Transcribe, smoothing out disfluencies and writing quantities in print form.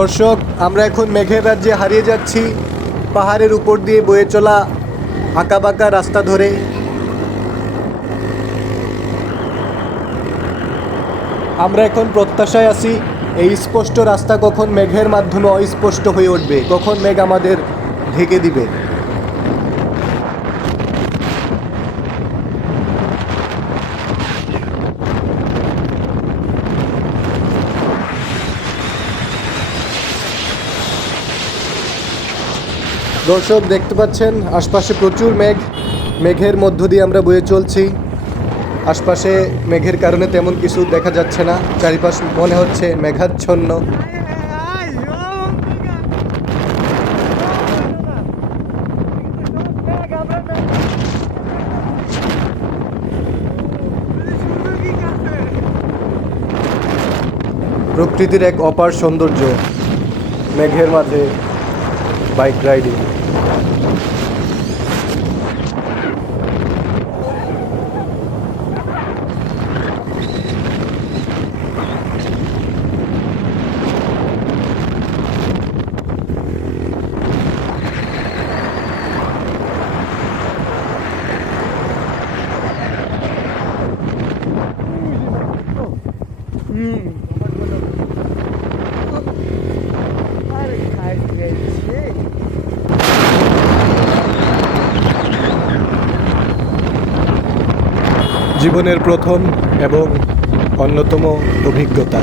দর্শক, আমরা এখন মেঘের রাজ্যে হারিয়ে যাচ্ছি পাহাড়ের উপর দিয়ে বয়ে চলা আঁকাবাঁকা রাস্তা ধরে। আমরা এখন প্রত্যাশায় আছি এই স্পষ্ট রাস্তা কখন মেঘের মাধ্যমে অস্পষ্ট হয়ে উঠবে, কখন মেঘ আমাদের ঢেকে দিবে। দর্শক, দেখতে পাচ্ছেন আশপাশে প্রচুর মেঘ, মেঘের মধ্য দিয়ে আমরা বয়ে চলছি। আশপাশে মেঘের কারণে তেমন কিছু দেখা যাচ্ছে না, চারিপাশ মনে হচ্ছে মেঘাচ্ছন্ন। প্রকৃতির এক অপার সৌন্দর্য, মেঘের মাঝে বাইক রাইডিং। জীবনের প্রথম এবং অন্যতম অভিজ্ঞতা।